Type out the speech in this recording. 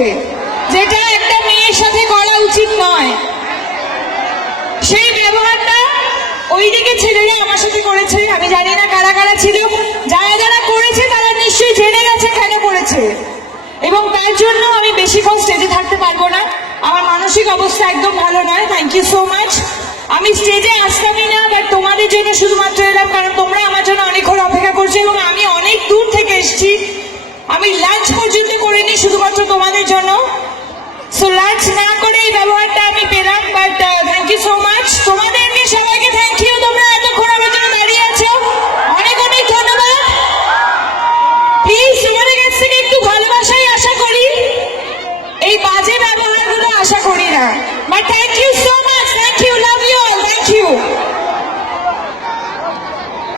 করেছে, যেটা একটা মেয়ের সাথে করা উচিত নয়। সেই ব্যবহারটা ওইদিকে ছেলেরা আমার সাথে করেছে। আমি জানি না কারা কারা ছিল, যারা যারা করেছে তারা নিশ্চয়ই জেনে গেছে কেন করেছে, এবং তার জন্য আমি বেশিক্ষণ স্টেজে থাকতে পারবো না। আমার মানসিক অবস্থা একদম ভালো নয়। Thank you so much. আমি স্টেজে আসতামই না, বাট তোমাদের জন্য শুধুমাত্র এলাম, কারণ তোমরা আমার জন্য অনেকক্ষণ অপেক্ষা করছো এবং আমি অনেক দূর থেকে এসেছি। আমি লাঞ্চ পর্যন্ত করিনি শুধুমাত্র তোমাদের জন্য। সো লাঞ্চ না করে এই ব্যবহারটা আমি পেলাম, but thank you so much. তোমাদেরকে সবাইকে থ্যাংক ইউ, তোমরা এতক্ষণ আমার জন্য দাঁড়িয়ে আছো, অনেক অনেক ধন্যবাদ। প্লিজ তোমাদের কাছ থেকে একটু ভালোবাসাই আশা করি, এই বাজে ব্যবহারগুলো আশা করি না। But thank you so much, thank you, love